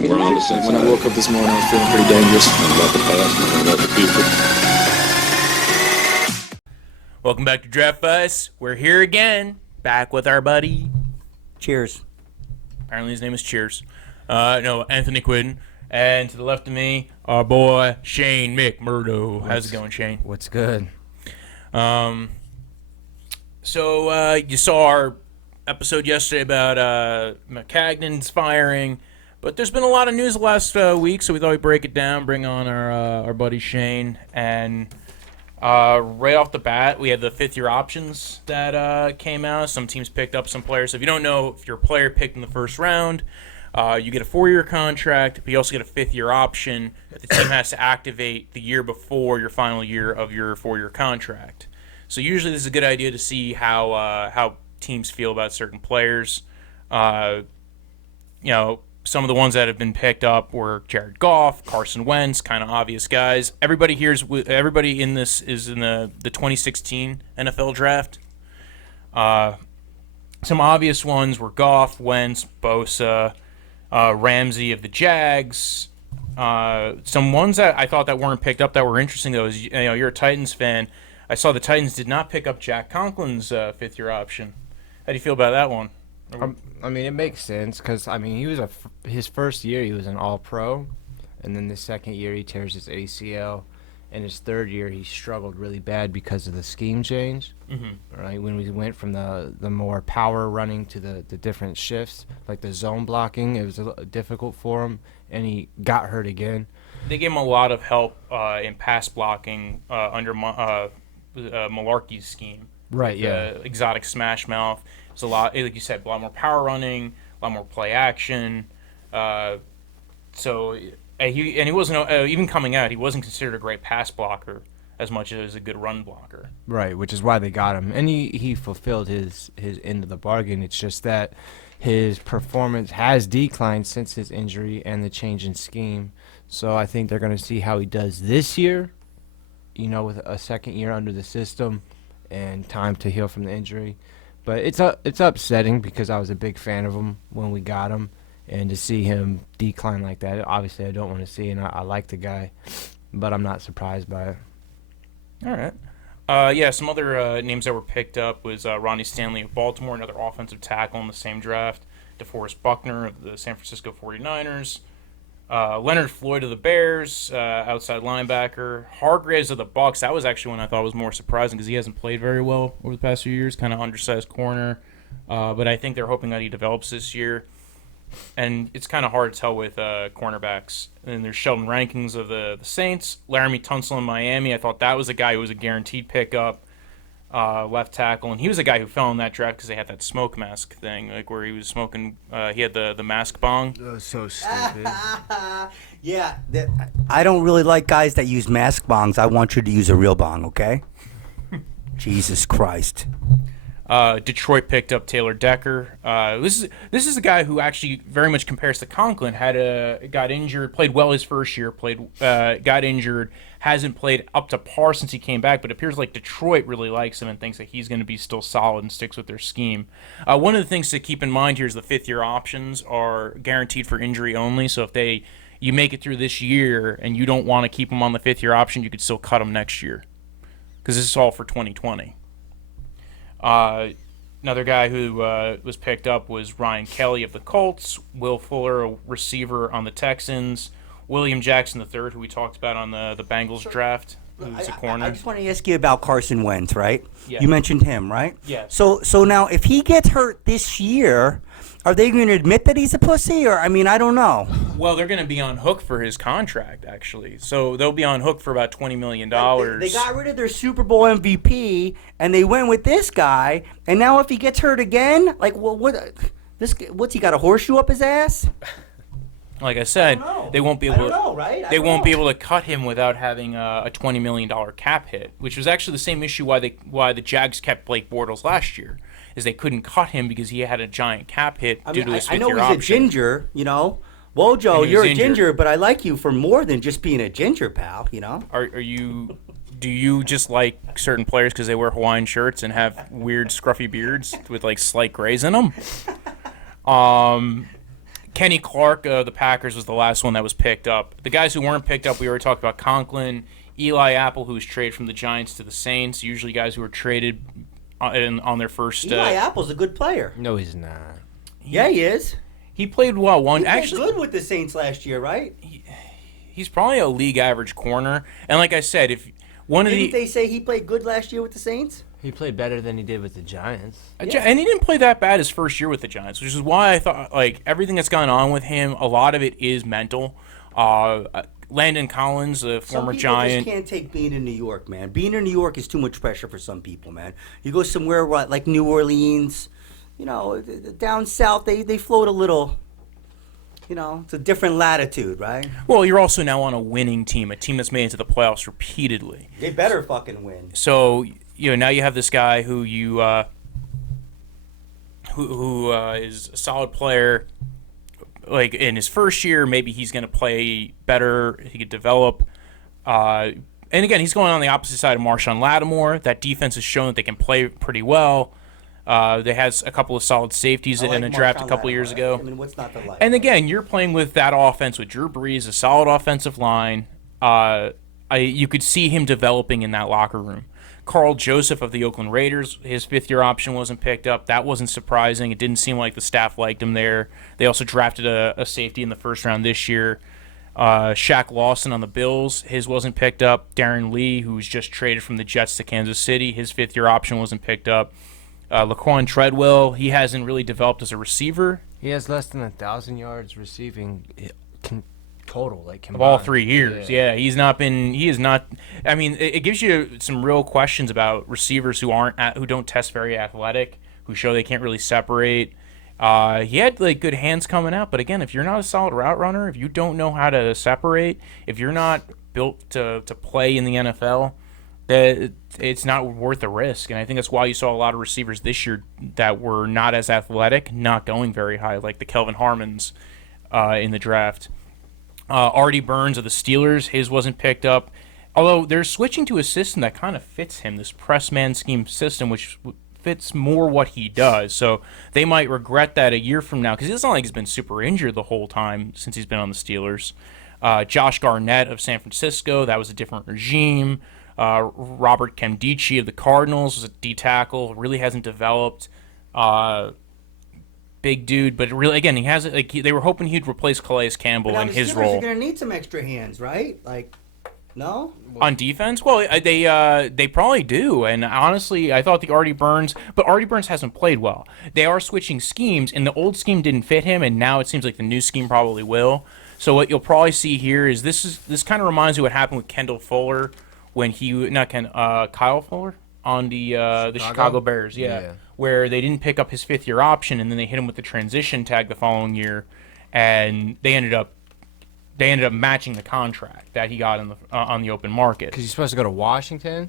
We're on the same When I woke up this morning, I was feeling pretty dangerous. About the past and about the future. Welcome back to Draftvice. We're here again, back with our buddy. Cheers. Apparently his name is Cheers. Anthony Quinn. And to the left of me, our boy, Shane McMurdo. How's it going, Shane? What's good? So you saw our episode yesterday about McCagnon's firing. But there's been a lot of news the last week, so we thought we'd break it down, bring on our buddy Shane. And right off the bat, we had the fifth-year options that came out. Some teams picked up some players. So if you don't know, if your player picked in the first round, you get a 4-year contract, but you also get a fifth-year option that the team has to activate the year before your final year of your 4-year contract. So usually this is a good idea to see how teams feel about certain players. Some of the ones that have been picked up were Jared Goff, Carson Wentz, kind of obvious guys. Everybody in this is in the 2016 NFL draft. Some obvious ones were Goff, Wentz, Bosa, Ramsey of the Jags. Some ones that I thought that weren't picked up that were interesting though is you're a Titans fan. I saw the Titans did not pick up Jack Conklin's fifth-year option. How do you feel about that one? It makes sense because, he was his first year he was an All-Pro, and then the second year he tears his ACL, and his third year he struggled really bad because of the scheme change. Mm-hmm. Right, when we went from the more power running to the different shifts, like the zone blocking, it was difficult for him, and he got hurt again. They gave him a lot of help in pass blocking under Malarkey's scheme. Right, yeah. Exotic smash mouth. It's a lot, like you said, a lot more power running, a lot more play action. He wasn't even coming out. He wasn't considered a great pass blocker as much as a good run blocker. Right, which is why they got him, and he fulfilled his end of the bargain. It's just that his performance has declined since his injury and the change in scheme. So I think they're going to see how he does this year. With a second year under the system and time to heal from the injury. But it's upsetting because I was a big fan of him when we got him, and to see him decline like that, obviously I don't want to see, and I like the guy, but I'm not surprised by it. All right. Some other names that were picked up was Ronnie Stanley of Baltimore, another offensive tackle in the same draft, DeForest Buckner of the San Francisco 49ers, Leonard Floyd of the Bears, outside linebacker. Hargreaves of the Bucks. That was actually one I thought was more surprising because he hasn't played very well over the past few years. Kind of undersized corner, but I think they're hoping that he develops this year. And it's kind of hard to tell with cornerbacks. And there's Sheldon Rankings of the Saints, Laramie Tunsil in Miami. I thought that was a guy who was a guaranteed pickup. Left tackle, and he was a guy who fell in that draft because they had that smoke mask thing, like where he was smoking. He had the mask bong. That was so stupid. Yeah, I don't really like guys that use mask bongs. I want you to use a real bong, okay? Jesus Christ. Detroit picked up Taylor Decker. This is a guy who actually very much compares to Conklin. Got injured, played well his first year, got injured, hasn't played up to par since he came back, but it appears like Detroit really likes him and thinks that he's going to be still solid and sticks with their scheme. One of the things to keep in mind here is the fifth-year options are guaranteed for injury only, so if you make it through this year and you don't want to keep him on the fifth-year option, you could still cut him next year because this is all for 2020. Another guy who was picked up was Ryan Kelly of the Colts, Will Fuller, a receiver on the Texans, William Jackson III, who we talked about on the Bengals draft, who's a corner. I just want to ask you about Carson Wentz, right? Yeah. You mentioned him, right? Yeah. So now, if he gets hurt this year, are they going to admit that he's a pussy? Or, I don't know. Well, they're going to be on hook for his contract, actually. So they'll be on hook for about $20 million. They got rid of their Super Bowl MVP, and they went with this guy. And now if he gets hurt again, what's he got, a horseshoe up his ass? Like I said, they won't be able to be able to cut him without having a $20 million cap hit, which was actually the same issue why the Jags kept Blake Bortles last year, is they couldn't cut him because he had a giant cap hit due to his fifth-year option. I know he's a ginger, Wojo, you're a ginger, but I like you for more than just being a ginger, pal, Are you... Do you just like certain players because they wear Hawaiian shirts and have weird scruffy beards with like slight grays in them? Kenny Clark of the Packers was the last one that was picked up. The guys who weren't picked up, we already talked about Conklin, Eli Apple, who was traded from the Giants to the Saints. Usually guys who were traded on their first. Eli Apple's a good player. No, he's not. Yeah, he is. He played well. He played good with the Saints last year, right? He's probably a league average corner. And like I said, if Didn't they say he played good last year with the Saints? He played better than he did with the Giants. Yeah. And he didn't play that bad his first year with the Giants, which is why I thought like everything that's gone on with him, a lot of it is mental. Landon Collins, a former Giant. Some people just can't take being in New York, man. Being in New York is too much pressure for some people, man. You go somewhere like New Orleans, down south, they float a little. It's a different latitude, right? Well, you're also now on a winning team, a team that's made it to the playoffs repeatedly. They better fucking win. So, now you have this guy who you who is a solid player. Like in his first year, maybe he's going to play better. He could develop. And again, he's going on the opposite side of Marshawn Lattimore. That defense has shown that they can play pretty well. They has a couple of solid safeties in a draft a couple of years ago. I mean, what's not to like? And again, you're playing with that offense with Drew Brees, a solid offensive line. You could see him developing in that locker room. Carl Joseph of the Oakland Raiders, his fifth-year option wasn't picked up. That wasn't surprising. It didn't seem like the staff liked him there. They also drafted a safety in the first round this year. Shaq Lawson on the Bills, his wasn't picked up. Darren Lee, who was just traded from the Jets to Kansas City, his fifth-year option wasn't picked up. Laquan Treadwell, he hasn't really developed as a receiver. He has less than 1,000 yards receiving total, like combined. Of all 3 years. Yeah, he is not. I mean, it gives you some real questions about receivers who don't test very athletic, who show they can't really separate. He had like good hands coming out, but again, if you're not a solid route runner, if you don't know how to separate, if you're not built to play in the NFL, that it's not worth the risk. And I think that's why you saw a lot of receivers this year that were not as athletic, not going very high, like the Kelvin Harmons in the draft. Artie Burns of the Steelers, his wasn't picked up. Although they're switching to a system that kind of fits him, this press man scheme system, which fits more what he does. So they might regret that a year from now, because it's not like he's been super injured the whole time since he's been on the Steelers. Josh Garnett of San Francisco, that was a different regime. Robert Nkemdiche of the Cardinals was a D-tackle, really hasn't developed. Big dude, but really, again, he hasn't. Like they were hoping he'd replace Calais Campbell in his role. They're gonna need some extra hands, right? Like, no. On defense, well, they probably do. And honestly, I thought Artie Burns hasn't played well. They are switching schemes, and the old scheme didn't fit him, and now it seems like the new scheme probably will. So what you'll probably see here is this kind of reminds me of what happened with Kendall Fuller when Kyle Fuller on the Chicago Bears, yeah, where they didn't pick up his fifth-year option, and then they hit him with the transition tag the following year, and they ended up matching the contract that he got on the open market. Because he's supposed to go to Washington.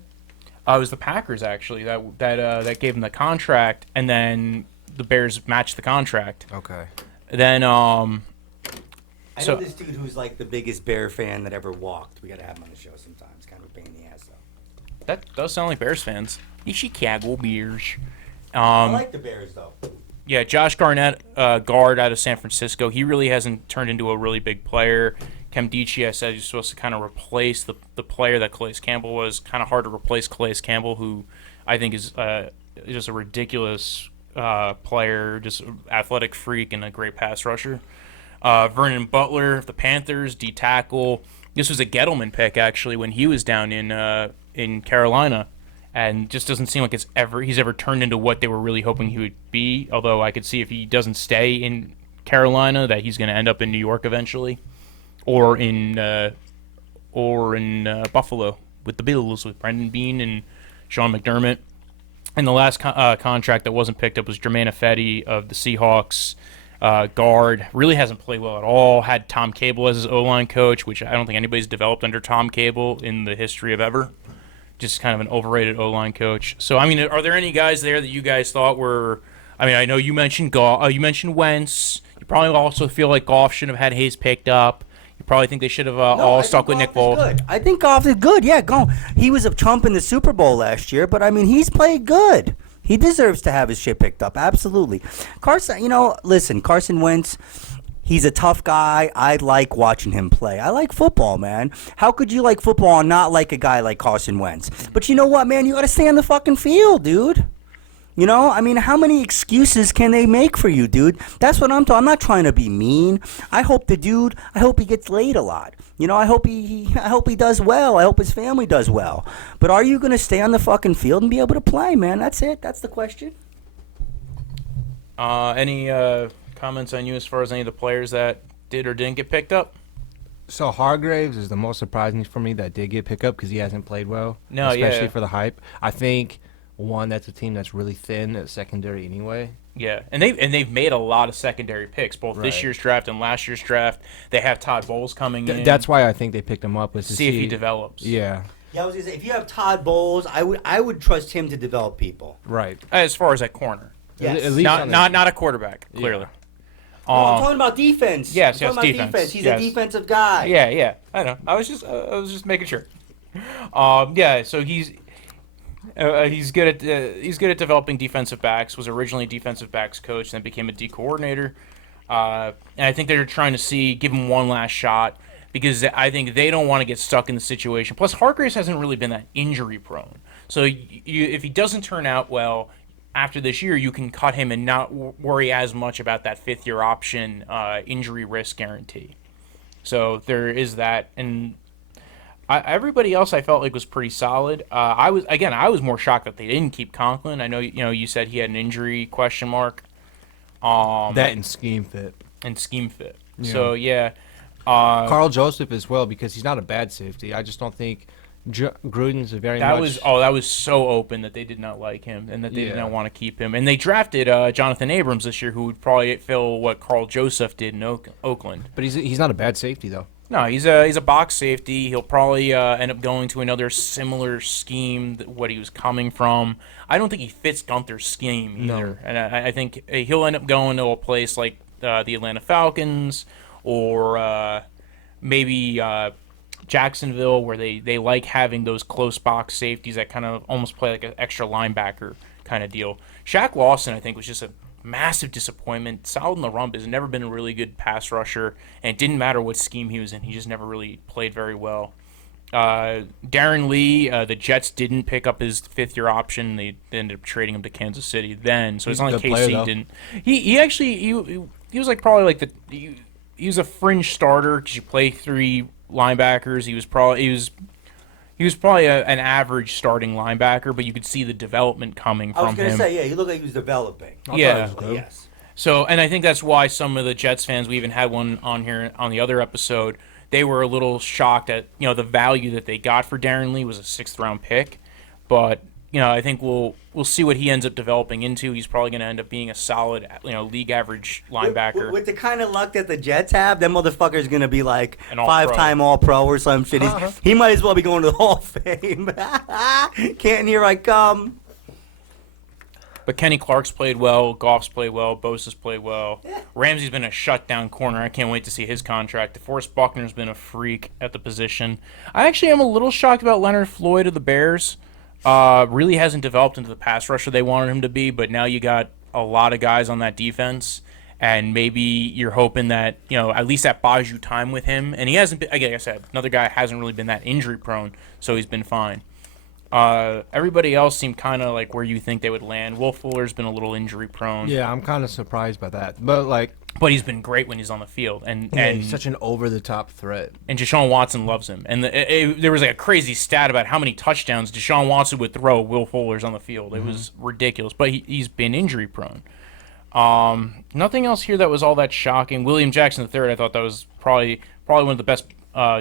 It was the Packers actually that gave him the contract, and then the Bears matched the contract. Okay. Then I know this dude who's like the biggest Bear fan that ever walked. We gotta have him on the show sometimes. Kind of a pain in the ass though. That does sound like Bears fans. The Chicago Bears. I like the Bears though. Yeah, Josh Garnett, guard out of San Francisco. He really hasn't turned into a really big player. Nkemdiche, I said, he's supposed to kind of replace the player that Calais Campbell was. Kind of hard to replace Calais Campbell, who I think is just a ridiculous player, just athletic freak and a great pass rusher. Vernon Butler of the Panthers, D-tackle. This was a Gettleman pick, actually, when he was down in Carolina. And just doesn't seem like he's ever turned into what they were really hoping he would be. Although I could see if he doesn't stay in Carolina, that he's going to end up in New York eventually, or in Buffalo with the Bills with Brendan Bean and Sean McDermott. And the last contract that wasn't picked up was Jermaine Ifedi of the Seahawks, guard. Really hasn't played well at all. Had Tom Cable as his O-line coach, which I don't think anybody's developed under Tom Cable in the history of ever. Just kind of an overrated O-line coach. So, I mean, are there any guys there that you guys thought were... I mean, I know you mentioned Goff, you mentioned Wentz. You probably also feel like Goff shouldn't have had Hayes picked up. You probably think they should have all stuck with Nick Foles. I think Goff is good, yeah. He was a chump in the Super Bowl last year, but, I mean, he's played good. He deserves to have his shit picked up, absolutely. Carson, listen, Carson Wentz... He's a tough guy. I like watching him play. I like football, man. How could you like football and not like a guy like Carson Wentz? But you know what, man? You got to stay on the fucking field, dude. You know, I mean, how many excuses can they make for you, dude? That's what I'm talking. I'm not trying to be mean. I hope he gets laid a lot. You know, I hope he does well. I hope his family does well. But are you going to stay on the fucking field and be able to play, man? That's it. That's the question. Any comments on you as far as any of the players that did or didn't get picked up? So Hargreaves is the most surprising for me that did get picked up because he hasn't played well, especially for the hype. I think that's a team that's really thin at secondary anyway. Yeah, and they've made a lot of secondary picks, both this year's draft and last year's draft. They have Todd Bowles coming in. That's why I think they picked him up, was to see if he develops. Yeah. Yeah, I was gonna say, if you have Todd Bowles, I would trust him to develop people. Right. As far as that corner. Yes. At least Not a quarterback, clearly. No, I'm talking about defense. Yes, I'm talking about defense. He's a defensive guy. Yeah. I know. I was just making sure. Yeah. So he's good at developing defensive backs. Was originally defensive backs coach, then became a D coordinator. And I think they're trying to give him one last shot because I think they don't want to get stuck in the situation. Plus, Hargreaves hasn't really been that injury prone. So if he doesn't turn out well after this year, you can cut him and not worry as much about that fifth-year option injury risk guarantee. So there is that, and everybody else I felt like was pretty solid. I was more shocked that they didn't keep Conklin. I know you said he had an injury question mark. That and scheme fit. Yeah. So yeah, Carl Joseph as well, because he's not a bad safety. I just don't think Gruden's that was so open that they did not like him and that they did not want to keep him. And they drafted Jonathan Abrams this year, who would probably fill what Carl Joseph did in Oakland. But he's not a bad safety though. No, he's a box safety. He'll probably end up going to another similar scheme what he was coming from. I don't think he fits Gunther's scheme either, No. and I think he'll end up going to a place like the Atlanta Falcons or maybe Jacksonville, where they like having those close box safeties that kind of almost play like an extra linebacker kind of deal. Shaq Lawson, I think, was just a massive disappointment. Solid in the run, but has never been a really good pass rusher, and it didn't matter what scheme he was in. He just never really played very well. Darren Lee, the Jets didn't pick up his fifth-year option. They ended up trading him to Kansas City then, so it's not like KC didn't. He was like probably like he was a fringe starter because you play three linebackers. He was probably an average starting linebacker, but you could see the development coming from him. I was going to say, yeah, he looked like he was developing. Yes. So, and I think that's why some of the Jets fans, we even had one on here on the other episode, they were a little shocked at the value that they got for Darren Lee was a 6th-round pick, but I think we'll see what he ends up developing into. He's probably going to end up being a solid, league average linebacker. With the kind of luck that the Jets have, that motherfucker's going to be like An 5-time All-Pro or some shit. He might as well be going to the Hall of Fame. Can't here I come. But Kenny Clark's played well, Goff's played well, Bosa's played well. Ramsey's been a shutdown corner. I can't wait to see his contract. DeForest Buckner's been a freak at the position. I actually am a little shocked about Leonard Floyd of the Bears. Really hasn't developed into the pass rusher they wanted him to be, but now you got a lot of guys on that defense, and maybe you're hoping that, at least that buys you time with him. And he hasn't been, like I said, another guy hasn't really been that injury prone, so he's been fine. Everybody else seemed kind of like where you think they would land. Will Fuller's been a little injury prone. Yeah, I'm kind of surprised by that. But he's been great when he's on the field, and he's such an over-the-top threat. And Deshaun Watson loves him. And there was like a crazy stat about how many touchdowns Deshaun Watson would throw Will Fuller's on the field. It was ridiculous. But he's been injury prone. Nothing else here that was all that shocking. William Jackson III, I thought that was probably one of the best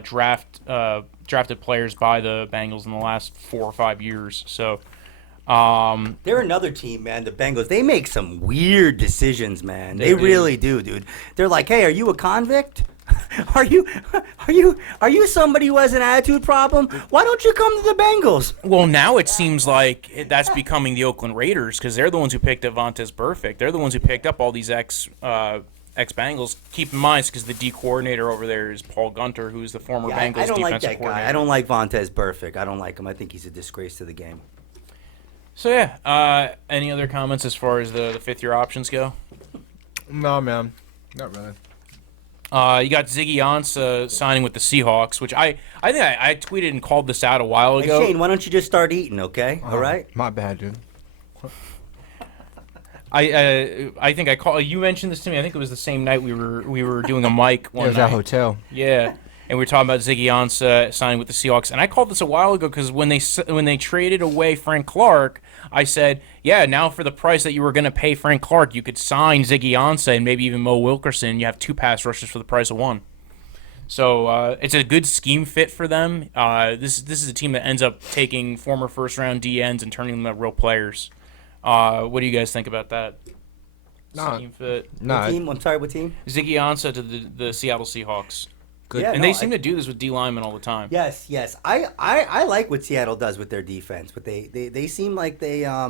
drafted players by the Bengals in the last 4 or 5 years. So. They're another team, man. The Bengals. They make some weird decisions, man. They really do, dude. They're like, hey, are you a convict? Are you somebody who has an attitude problem? Why don't you come to the Bengals? Well, now it seems like that's becoming the Oakland Raiders because they're the ones who picked up Vontaze Burfict. They're the ones who picked up all these ex-Bengals. Keep in mind, because the D coordinator over there is Paul Gunter, who's the former Bengals defensive coordinator. I don't like that guy. I don't like Vontaze Burfict. I don't like him. I think he's a disgrace to the game. So, yeah, any other comments as far as the fifth-year options go? No, man. Not really. You got Ziggy Ansah signing with the Seahawks, which I think I tweeted and called this out a while Hey, ago. Shane, why don't you just start eating, okay? All right? My bad, dude. I think I call you mentioned this to me. I think it was the same night we were doing a mic It one was night. at hotel. Yeah, and we were talking about Ziggy Ansah signing with the Seahawks, and I called this a while ago because when they traded away Frank Clark, I said, yeah, now for the price that you were going to pay Frank Clark, you could sign Ziggy Ansah and maybe even Mo Wilkerson. You have 2 pass rushers for the price of 1. So it's a good scheme fit for them. This is a team that ends up taking former first-round DNs and turning them into real players. What do you guys think about that? Scheme fit. What team? I'm sorry, what team? Ziggy Ansah to the Seattle Seahawks. Good. Yeah, And no, they seem to do this with D linemen all the time. Yes. I like what Seattle does with their defense, but they seem like I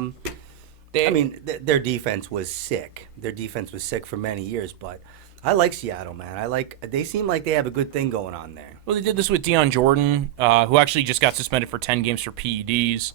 mean, their defense was sick. Their defense was sick for many years, but I like Seattle, man. They seem like they have a good thing going on there. Well, they did this with Deion Jordan, who actually just got suspended for 10 games for PEDs.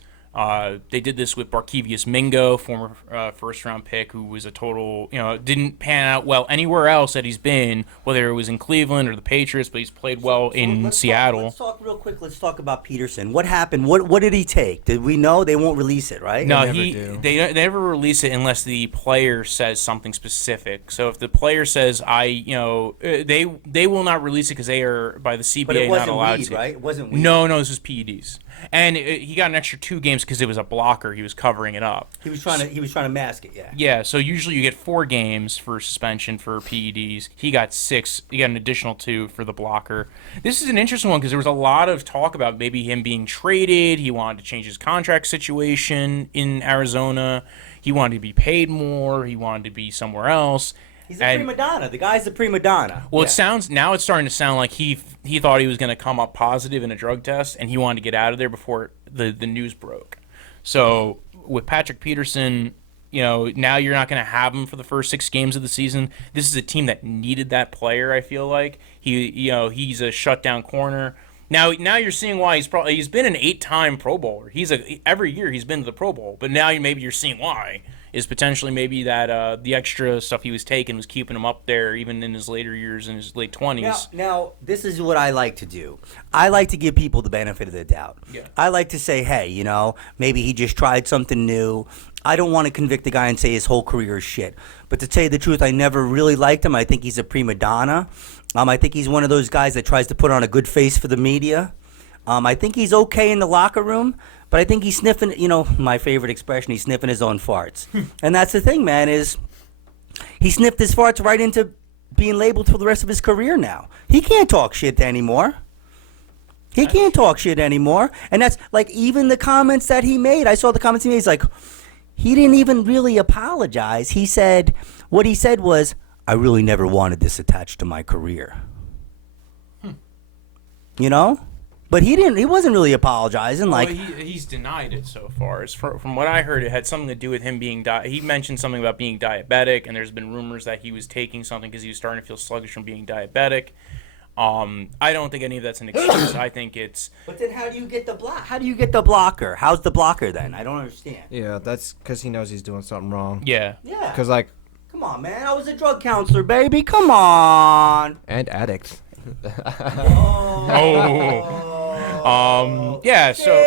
They did this with Barkevius Mingo, former first-round pick, who was a total, didn't pan out well anywhere else that he's been, whether it was in Cleveland or the Patriots, but he's played well in Seattle. Let's talk real quick. Let's talk about Peterson. What happened? What did he take? Did we know? They won't release it, right? No, They they never release it unless the player says something specific. So if the player says they will not release it because they are by the CBA But it wasn't not allowed weed, to. right? It wasn't weed. No, this was PEDs, and he got an extra 2 games because it was a blocker. He was covering it up. He was trying to mask it. Yeah. Yeah, so usually you get 4 games for suspension for PEDs. He got 6. He got an additional 2 for the blocker. This is an interesting one because there was a lot of talk about maybe him being traded. He wanted to change his contract situation in Arizona. He wanted to be paid more. He wanted to be somewhere else. He's a prima donna. The guy's a prima donna. Well, Yeah. It's starting to sound like he thought he was going to come up positive in a drug test, and he wanted to get out of there before the news broke. So with Patrick Peterson, now you're not going to have him for the first 6 games of the season. This is a team that needed that player. I feel like he's a shutdown corner. Now you're seeing why he's been an 8-time Pro Bowler. Every year he's been to the Pro Bowl, but now maybe you're seeing why is potentially maybe that the extra stuff he was taking was keeping him up there even in his later years, in his late 20s. Now, this is what I like to do. I like to give people the benefit of the doubt. Yeah. I like to say, hey, maybe he just tried something new. I don't want to convict the guy and say his whole career is shit. But to tell you the truth, I never really liked him. I think he's a prima donna. I think he's one of those guys that tries to put on a good face for the media. I think he's okay in the locker room, but I think he's sniffing, my favorite expression, he's sniffing his own farts. And that's the thing, man, is he sniffed his farts right into being labeled for the rest of his career now. He can't talk shit anymore. He can't talk shit anymore. And that's like even the comments that he made. I saw the comments he made. He's like, he didn't even really apologize. What he said was, I really never wanted this attached to my career. But he wasn't really apologizing. Well, he's denied it so far. From what I heard, it had something to do with him being he mentioned something about being diabetic, and there's been rumors that he was taking something because he was starting to feel sluggish from being diabetic. I don't think any of that's an excuse. I think it's. But then how do you get the blocker? How's the blocker then? I don't understand. Yeah, that's because he knows he's doing something wrong. Yeah. Yeah. Because Come on, man. I was a drug counselor, baby. Come on. and addict. Yeah. So.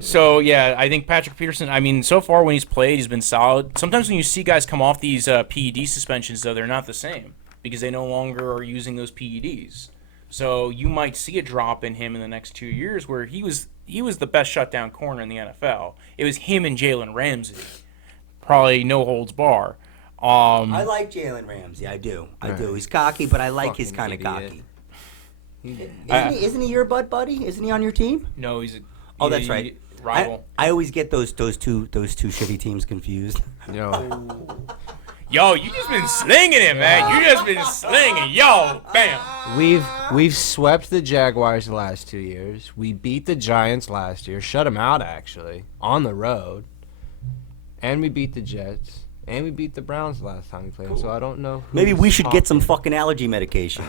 So yeah, I think Patrick Peterson. I mean, so far when he's played, he's been solid. Sometimes when you see guys come off these PED suspensions, though, they're not the same because they no longer are using those PEDs. So you might see a drop in him in the next 2 years where he was the best shutdown corner in the NFL. It was him and Jalen Ramsey, probably no holds bar. I like Jalen Ramsey. I do. He's cocky, but I like his kind of Fucking cocky. Isn't he your buddy? Isn't he on your team? No, he's That's right. rival. I always get those two shitty teams confused. Yo, you just been slinging it, man. You just been slinging. Yo, bam. We've swept the Jaguars the last 2 years. We beat the Giants last year. Shut them out, actually, on the road. And we beat the Jets. And we beat the Browns last time we played. So I don't know. Maybe we should get some fucking allergy medication.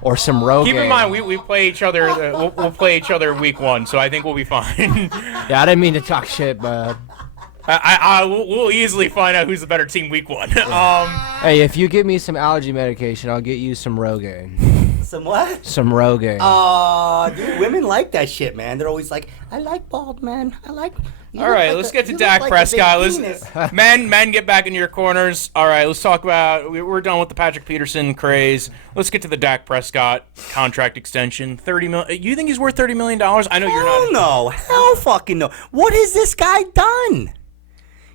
Or some Rogaine. Keep in mind, we play each other. We'll play each other week 1, so I think we'll be fine. Yeah, I didn't mean to talk shit, but We'll easily find out who's the better team week 1. Hey, if you give me some allergy medication, I'll get you some Rogaine. Some what? Some Rogaine. Dude, women like that shit, man. They're always like, I like bald men. I like. All right, let's get to Dak Prescott. Men, get back into your corners. All right, let's talk about. We're done with the Patrick Peterson craze. Let's get to the Dak Prescott contract extension. $30 million. You think he's worth $30 million? I know you're not. Hell no. Hell fucking no. What has this guy done?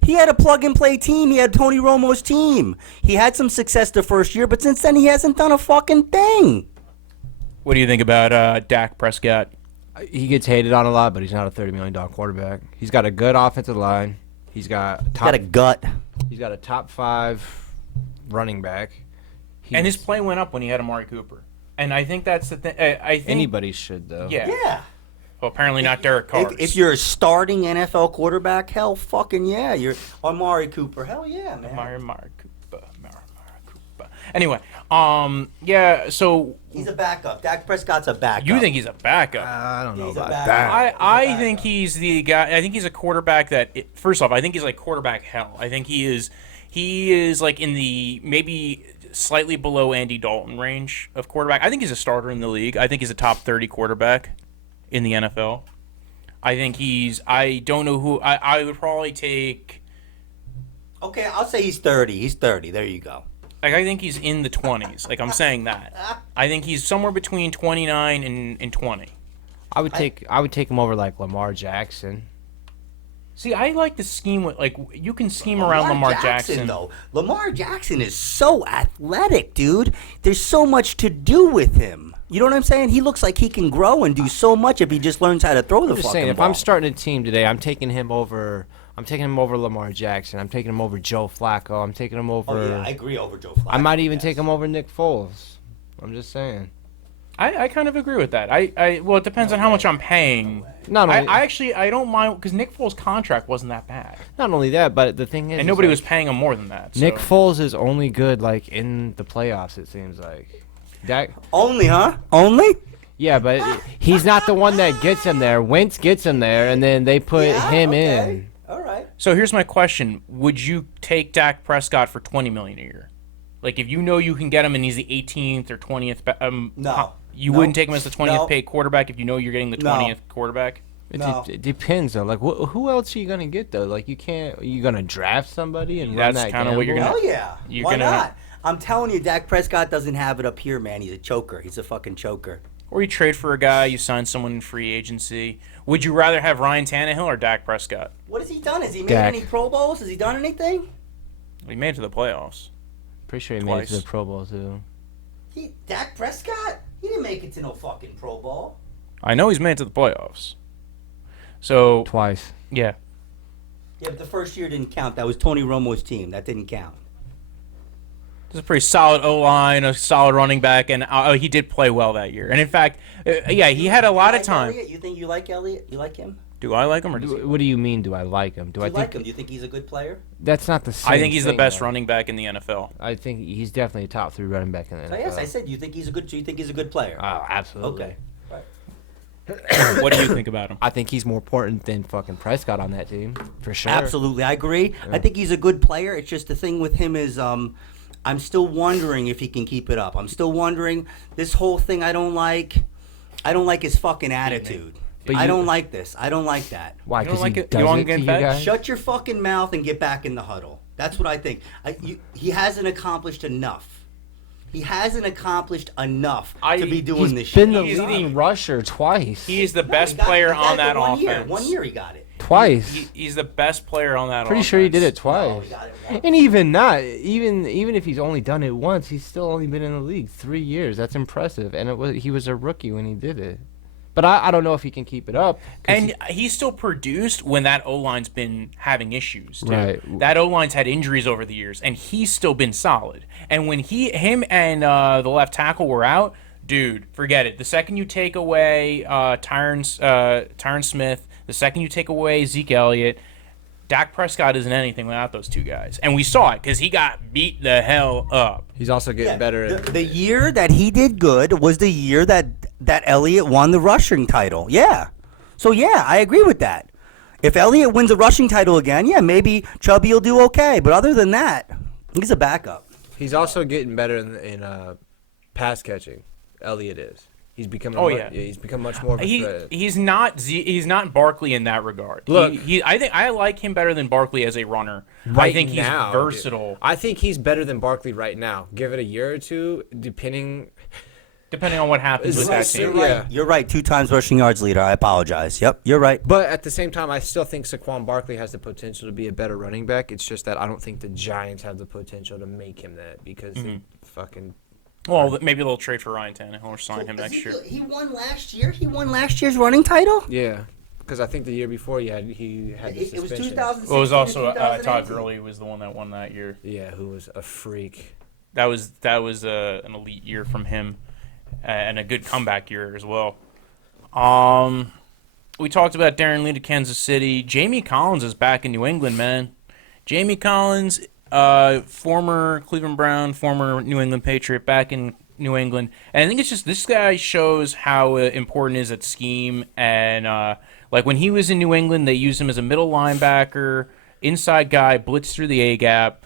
He had a plug-and-play team. He had Tony Romo's team. He had some success the first year, but since then he hasn't done a fucking thing. What do you think about Dak Prescott? He gets hated on a lot, but he's not a $30 million quarterback. He's got a good offensive line. He's got a gut. He's got a top 5 running back. And his play went up when he had Amari Cooper. And I think that's the thing. I think anybody should, though. Yeah. Yeah. Well, apparently not Derek Carr. If you're a starting NFL quarterback, hell fucking yeah. You're Amari Cooper. Hell yeah, man. Amari Cooper. Anyway, yeah, so he's a backup. Dak Prescott's a backup. You think he's a backup? I don't know He's a about backup. that. I think he's the guy. I think he's a quarterback that. First off, I think he's like quarterback hell. I think he is like in the maybe slightly below Andy Dalton range of quarterback. I think he's a starter in the league. I think he's a top 30 quarterback in the NFL. I think he's. I don't know who. I would probably take. Okay, I'll say he's 30. He's 30. There you go. Like, I think he's in the 20s. Like, I'm saying that. I think he's somewhere between 29 and 20. I would take him over like Lamar Jackson. See, I like the scheme with like you can scheme around Lamar Jackson. Though Lamar Jackson is so athletic, dude. There's so much to do with him. You know what I'm saying? He looks like he can grow and do so much if he just learns how to throw the fucking saying, if ball. I'm starting a team today, I'm taking him over Lamar Jackson. I'm taking him over Joe Flacco. I'm taking him over. Oh yeah, I agree over Joe Flacco. I might even take him over Nick Foles. I'm just saying. I kind of agree with that. Well, it depends on how much I'm paying. Not only, I don't mind because Nick Foles' contract wasn't that bad, not only that, but the thing is, and nobody was paying him more than that. So. Nick Foles is only good like in the playoffs. It seems like. Only, huh? Only? Yeah, but he's not the one that gets him there. Wentz gets him there, and then they put him in. All right. So here's my question: would you take Dak Prescott for $20 million a year? Like if you know you can get him and he's the 18th or 20th. No. You wouldn't take him as the 20th paid quarterback if you know you're getting the 20th quarterback. It depends though. Like who else are you gonna get though? Like you gonna draft somebody and run That's that kind of what you're gonna. Hell yeah. You're Why gonna, not? I'm telling you, Dak Prescott doesn't have it up here, man. He's a choker. He's a fucking choker. Or you trade for a guy, you sign someone in free agency. Would you rather have Ryan Tannehill or Dak Prescott? What has he done? Has he made Dak. any Pro Bowls? Has he done anything? He made it to the playoffs. Pretty sure he Twice. made it to the Pro Bowl too. Dak Prescott? He didn't make it to no fucking Pro Bowl. I know he's made it to the playoffs. So Twice. yeah. Yeah, but the first year didn't count. That was Tony Romo's team. That didn't count. This is a pretty solid O-line, a solid running back, and he did play well that year. And in fact, he had a lot of time. Elliott? You think you like Elliott? You like him? Do I like him or does he? What do you mean? Do I like him? Do you like him? Do you think he's a good player? That's not the same. I think he's the thing, best though. running back in the NFL. I think he's definitely a top 3 running back in the NFL. Yes, I said. Do you think he's a good player? Oh, absolutely. Okay. What do you think about him? I think he's more important than fucking Prescott on that team, for sure. Absolutely, I agree. I think he's a good player. It's just the thing with him is, I'm still wondering if he can keep it up. I'm still wondering this whole thing. I don't like his fucking attitude. But I don't like this. I don't like that. Why? You don't Because like he it? does You want it to get to you fed? guys? Shut your fucking mouth and get back in the huddle. That's what I think. He hasn't accomplished enough. He hasn't accomplished enough to be doing this He's been shit. the leading rusher twice. He's the No, best he got player it on that for one year. offense. 1 year he got it. Twice. He's the best player on that Pretty offense. sure he did it No, twice. he got it once. And even if he's only done it once, he's still only been in the league 3 years. That's impressive. And he was a rookie when he did it. But I don't know if he can keep it up. And he still produced when that O-line's been having issues, too. Right. That O-line's had injuries over the years, and he's still been solid. And when him and the left tackle were out, dude, forget it. The second you take away Tyron Smith, the second you take away Zeke Elliott, Dak Prescott isn't anything without those two guys. And we saw it because he got beat the hell up. He's also getting better. The year that he did good was the year that Elliott won the rushing title. Yeah. So, yeah, I agree with that. If Elliott wins a rushing title again, yeah, maybe Chubby will do okay. But other than that, he's a backup. He's also getting better in pass catching. Elliott is. He's becoming. He's become much more of a threat. He's not Barkley in that regard. Look, I think I like him better than Barkley as a runner. Right I think he's now, versatile. Dude. I think he's better than Barkley right now. Give it a year or two, depending on what happens with that team. Right. You're right. 2 times rushing yards leader. I apologize. Yep, you're right. But at the same time, I still think Saquon Barkley has the potential to be a better running back. It's just that I don't think the Giants have the potential to make him that because they fucking. Well, maybe they'll trade for Ryan Tannehill or sign him next year. He won last year. He won last year's running title. Yeah, because I think the year before he had the suspension. It was 2016. Well, it was also Todd Gurley was the one that won that year. Yeah, who was a freak. That was an elite year from him, and a good comeback year as well. We talked about Darren Lee to Kansas City. Jamie Collins is back in New England, man. Jamie Collins. Former Cleveland Brown, former New England Patriot, back in New England. And I think it's just this guy shows how important it is at scheme. And like when he was in New England, they used him as a middle linebacker, inside guy, blitz through the A-gap.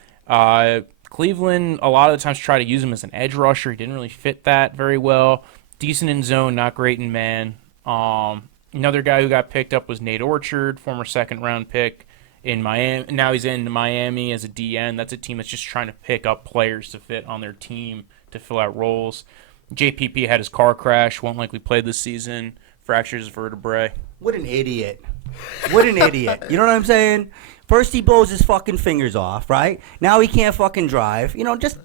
Cleveland, a lot of the times, try to use him as an edge rusher. He didn't really fit that very well. Decent in zone, not great in man. Another guy who got picked up was Nate Orchard, former second-round pick. In Miami, now he's in Miami as a DN. That's a team that's just trying to pick up players to fit on their team to fill out roles. JPP had his car crash, won't likely play this season, fractures his vertebrae. What an idiot. What an idiot. You know what I'm saying? First he blows his fucking fingers off, right? Now he can't fucking drive. You know, just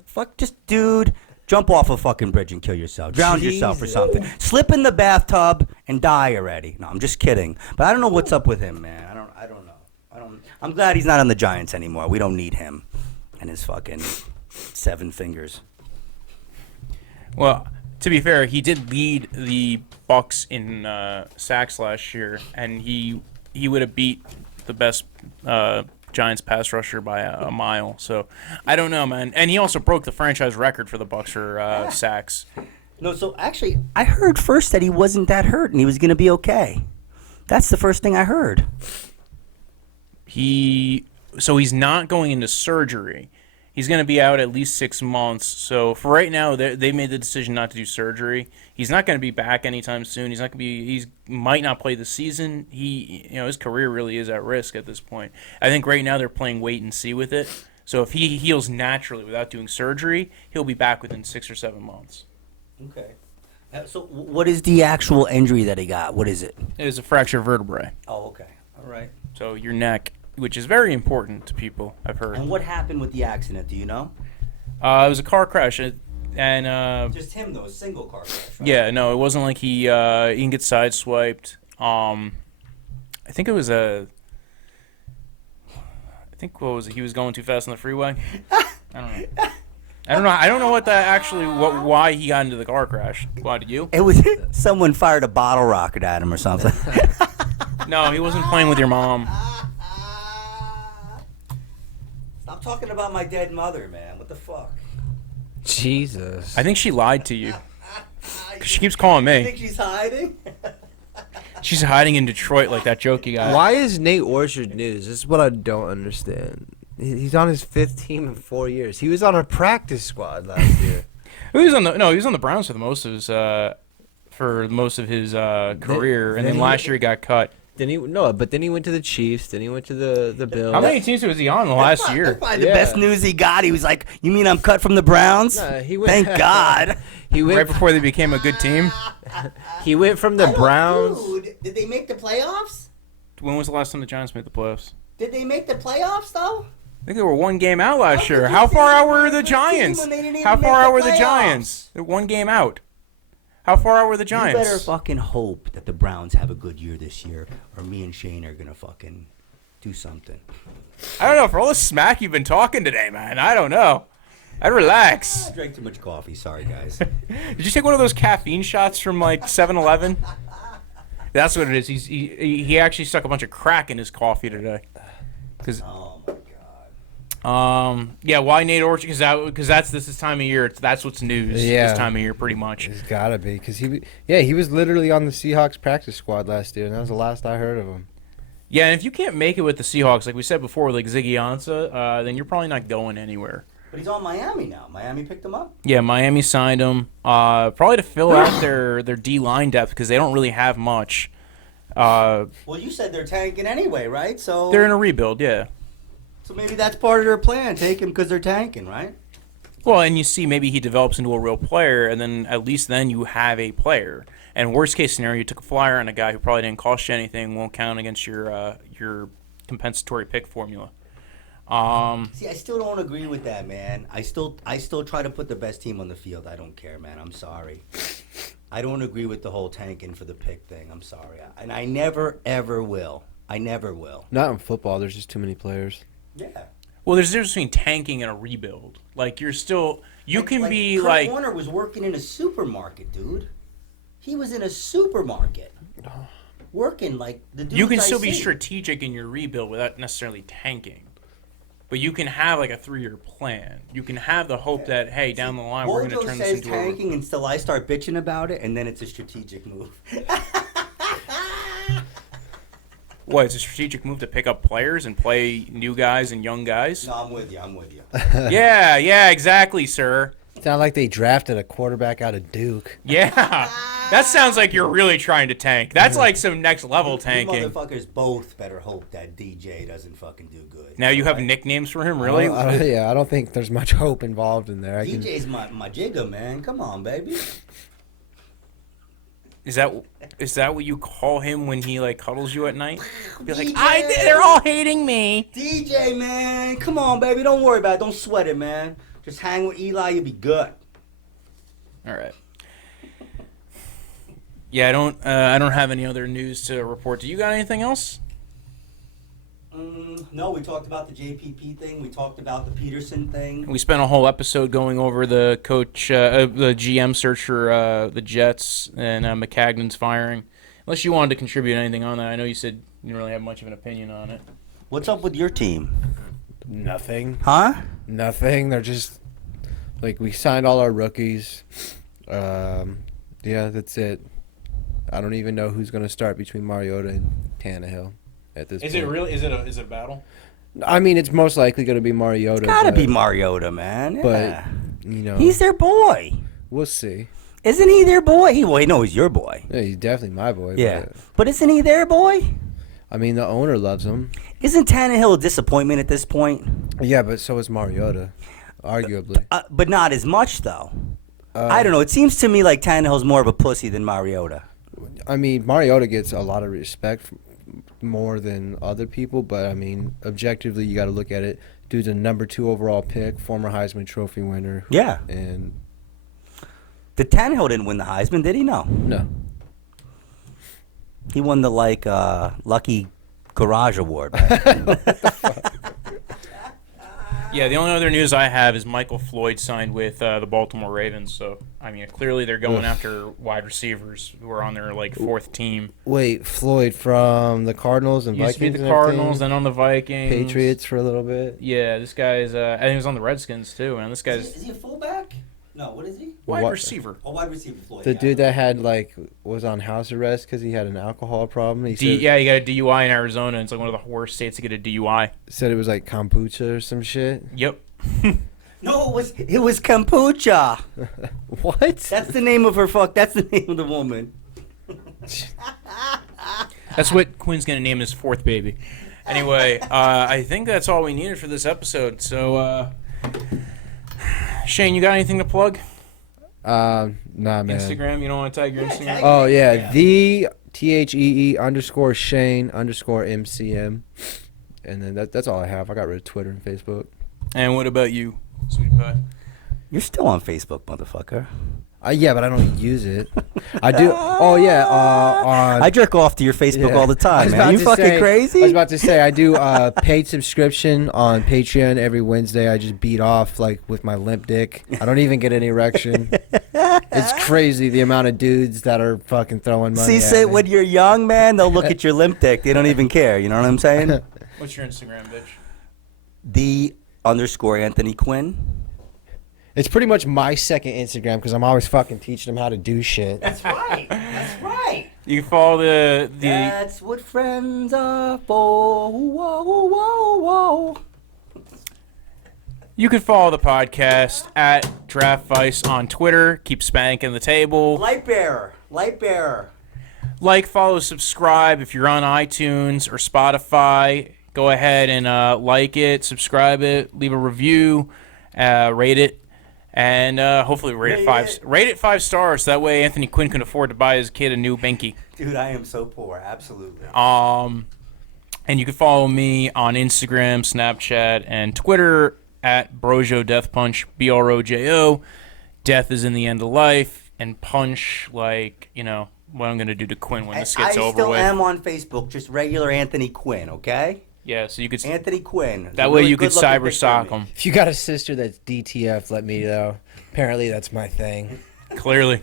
dude, jump off a fucking bridge and kill yourself. Drown yourself or something. Slip in the bathtub and die already. No, I'm just kidding. But I don't know what's up with him, man. I don't know. I'm glad he's not on the Giants anymore. We don't need him and his fucking 7 fingers. Well, to be fair, he did lead the Bucks in sacks last year, and he would have beat the best Giants pass rusher by a mile. So I don't know, man. And he also broke the franchise record for the Bucks for sacks. No, so actually, I heard first that he wasn't that hurt and he was going to be okay. That's the first thing I heard. So he's not going into surgery. He's going to be out at least 6 months. So for right now, they made the decision not to do surgery. He's not going to be back anytime soon. He might not play the season. His career really is at risk at this point. I think right now they're playing wait and see with it. So if he heals naturally without doing surgery, he'll be back within 6 or 7 months. Okay. So what is the actual injury that he got? What is it? It was a fractured vertebrae. Oh, okay. All right. So your neck, which is very important to people, I've heard. And what happened with the accident? Do you know? It was a car crash, and just him though, a single car crash. Right? Yeah, no, it wasn't like he can get sideswiped. I think it was I think what was it? He was going too fast on the freeway. I don't know why he got into the car crash. Why did you? It was someone fired a bottle rocket at him or something. No, he wasn't playing with your mom. Stop talking about my dead mother, man. What the fuck? Jesus. I think she lied to you. 'Cause she keeps calling me. You think she's hiding? She's hiding in Detroit like that joke you got. Why is Nate Orchard news? This is what I don't understand. He's on his 5th team in 4 years. He was on a practice squad last year. He was on the Browns for most of his career, and then last year he got cut. Then he went to the Chiefs. Then he went to the Bills. How many teams was he on the last year? That's probably the best news he got. He was like, "You mean I'm cut from the Browns?" He went, Thank God. He went right before they became a good team. He went from the Browns. Dude, did they make the playoffs? When was the last time the Giants made the playoffs? Did they make the playoffs though? I think they were 1 game out last year. How far out were the Giants? How far out were the Giants? They're 1 game out. How far out were the Giants? You better fucking hope that the Browns have a good year this year, or me and Shane are gonna fucking do something. I don't know. For all the smack you've been talking today, man, I don't know. I'd relax. I drank too much coffee. Sorry, guys. Did you take one of those caffeine shots from like 7-Eleven? That's what it is. He actually stuck a bunch of crack in his coffee today. Oh my God. Yeah. Why Nate Orchard? Because this time of year. That's what's news. This time of year, pretty much. It's gotta be because he was literally on the Seahawks practice squad last year, and that was the last I heard of him. Yeah, and if you can't make it with the Seahawks, like we said before, like Ziggy Ansah, then you're probably not going anywhere. But he's on Miami now. Miami picked him up. Yeah, Miami signed him, probably to fill out their D-line depth because they don't really have much. Well, you said they're tanking anyway, right? So They're in a rebuild, yeah. So maybe that's part of their plan. Take him because they're tanking, right? Well, and you see maybe he develops into a real player, and then at least then you have a player. And worst case scenario, you took a flyer on a guy who probably didn't cost you anything, won't count against your compensatory pick formula. See, I still don't agree with that, man. I still try to put the best team on the field. I don't care, man. I'm sorry. I don't agree with the whole tanking for the pick thing. I'm sorry. And I never, ever will. I never will. Not in football. There's just too many players. Yeah. Well, there's a difference between tanking and a rebuild. Like, you're still... You can be, Kurt like... Warner was working in a supermarket, dude. He was in a supermarket. Working, like, the dudes You can I still be see. strategic in your rebuild without necessarily tanking. But you can have, like, a 3-year plan. You can have the hope that, hey, down the line, we're going to turn this into tanking until I start bitching about it, and then it's a strategic move. What, it's a strategic move to pick up players and play new guys and young guys? No, I'm with you. I'm with you. Yeah, exactly, sir. Sound like they drafted a quarterback out of Duke. Yeah. That sounds like you're really trying to tank. That's like some next level You tanking. motherfuckers both better hope that DJ doesn't fucking do good. Now you have nicknames for him, really? I don't think there's much hope involved in there. DJ's my jigger, man. Come on, baby. Is that what you call him when he like cuddles you at night? Be like, DJ. they're all hating me. DJ, man. Come on, baby. Don't worry about it. Don't sweat it, man. Just hang with Eli. You'll be good. All right. Yeah, I don't have any other news to report. Do you got anything else? No, we talked about the JPP thing. We talked about the Peterson thing. We spent a whole episode going over the coach, the GM search for the Jets and McCagnon's firing. Unless you wanted to contribute anything on that. I know you said you didn't really have much of an opinion on it. What's up with your team? Nothing. Huh? Nothing. They're just like we signed all our rookies. Yeah, that's it. I don't even know who's going to start between Mariota and Tannehill at this point. Is it really? Is it a battle? I mean, it's most likely going to be Mariota. It's gotta be Mariota, man. Yeah. But, you know. He's their boy. We'll see. Isn't he their boy? He knows he's your boy. Yeah, he's definitely my boy. Yeah. But isn't he their boy? I mean, the owner loves him. Isn't Tannehill a disappointment at this point? Yeah, but so is Mariota, arguably. But not as much, though. I don't know. It seems to me like Tannehill's more of a pussy than Mariota. I mean, Mariota gets a lot of respect more than other people, but I mean, objectively, you got to look at it. Dude's a number 2 overall pick, former Heisman Trophy winner. Yeah. And The Tannehill didn't win the Heisman, did he? No. He won the Lucky Garage Award. Right? Yeah, the only other news I have is Michael Floyd signed with the Baltimore Ravens. So, I mean, clearly they're going after wide receivers who are on their, 4th team. Wait, Floyd from the Cardinals and Used to Vikings? be the Cardinals, then on the Vikings. Patriots for a little bit? Yeah, this guy's, I think he was on the Redskins, too. And this guy's Is he a fullback? No, what is he? wide What? receiver. A wide receiver, Floyd. The dude that had, was on house arrest because he had an alcohol problem? He Yeah, you got a DUI in Arizona. It's, one of the worst states to get a DUI. said it was like kombucha or some shit. Yep. No, it was kombucha. What? That's the name of her That's the name of the woman. That's what Quinn's going to name his 4th baby. Anyway, I think that's all we needed for this episode. So, Shane, you got anything to plug? Nah, man. Instagram? You don't want to tag your Instagram? Oh, yeah. The THEE_Shane_MCM. And then that's all I have. I got rid of Twitter and Facebook. And what about you, sweetie pie? You're still on Facebook, motherfucker. Yeah, but I don't use it. I do. Oh, yeah. I jerk off to your Facebook all the I time, was man. about You to fucking say- crazy? I was about to say, I do paid subscription on Patreon every Wednesday. I just beat off, with my limp dick. I don't even get an erection. It's crazy the amount of dudes that are fucking throwing money See, at me. when you're young, man, they'll look at your limp dick. They don't even care. You know what I'm saying? What's your Instagram, bitch? _Anthony Quinn. It's pretty much my second Instagram because I'm always fucking teaching them how to do shit. That's right. That's right. You can follow the That's what friends are for. Whoa, whoa, whoa. You can follow the podcast at Draftvice on Twitter. Keep spanking the table. Light bearer. Like, follow, subscribe. If you're on iTunes or Spotify, go ahead and like it, subscribe it, leave a review, rate it, and hopefully rate it 5 stars. So that way Anthony Quinn can afford to buy his kid a new binky. Dude, I am so poor. Absolutely. And you can follow me on Instagram, Snapchat, and Twitter at Brojo Death Punch, BROJO. Death is in the end of life, and punch, like, you know, what I'm going to do to Quinn when this gets over with. I still am on Facebook, just regular Anthony Quinn, okay? Yeah, so you could... Anthony Quinn. That way you could cyber stalk him. If you got a sister that's DTF, let me know. Apparently that's my thing. Clearly.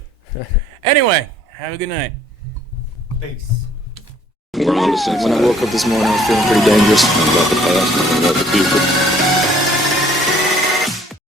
Anyway, have a good night. Peace. We're on the same When I side. woke up this morning, I was feeling pretty dangerous. About the past and about the future.